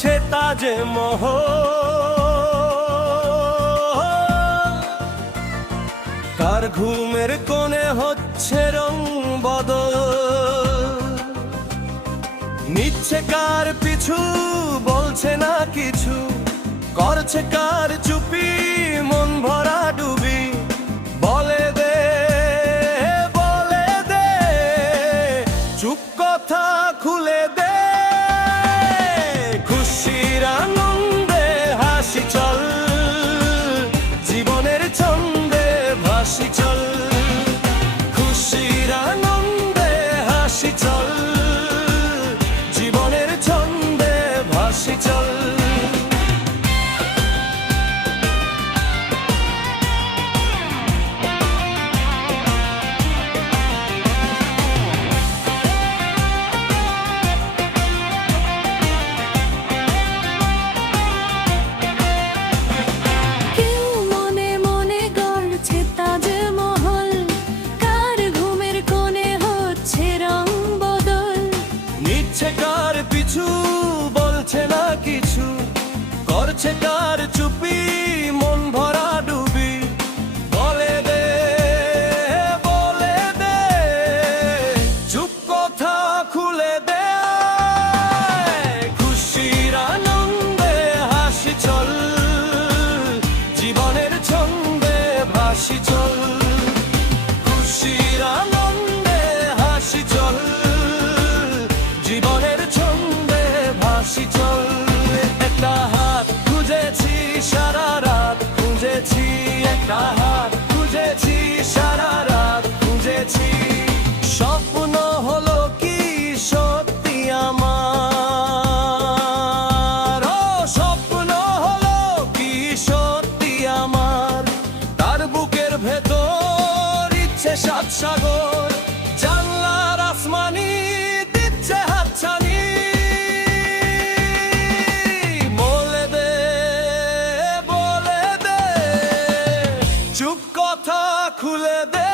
গড়ছে তাজমহল। কার ঘুমের কোণে হচ্ছে রং বদল, নিচ্ছে কার পিছু বলছে না কিছু, করছে কার চুপি মন ভরা ডুবি। বলে দে চুপ কথা খুলে দে, খুশির আনন্দে হাসি চল, জীবনের ছন্দে ভাসি চল। খুশির আনন্দে হাসি চল, জীবনের ছন্দে ভাসি চল। কার পিছু বলছে না কিছু, করছে কার চুপি মন ভরা ডুবি। বলে দে চুপ কথা খুলে দে, খুশির আনন্দে হাসি চল, জীবনের ছন্দে ভাসি চল। খুশির আনন্দে হাসি চল, জীবনের ছন্দে ভাসি চল। একটা হাত খুঁজেছি সারা রাত খুঁজেছি, একটা হাত খুঁজেছি সারা রাত খুঁজেছি। স্বপ্ন হলো কি সত্যি আমার, ও স্বপ্ন হলো কি সত্যি আমার। তার বুকের ভেতর ইচ্ছে সাত সাগর, জানলার আসমানি দিচ্ছে হাতছানি। বলে দে চুপ কথা খুলে দে,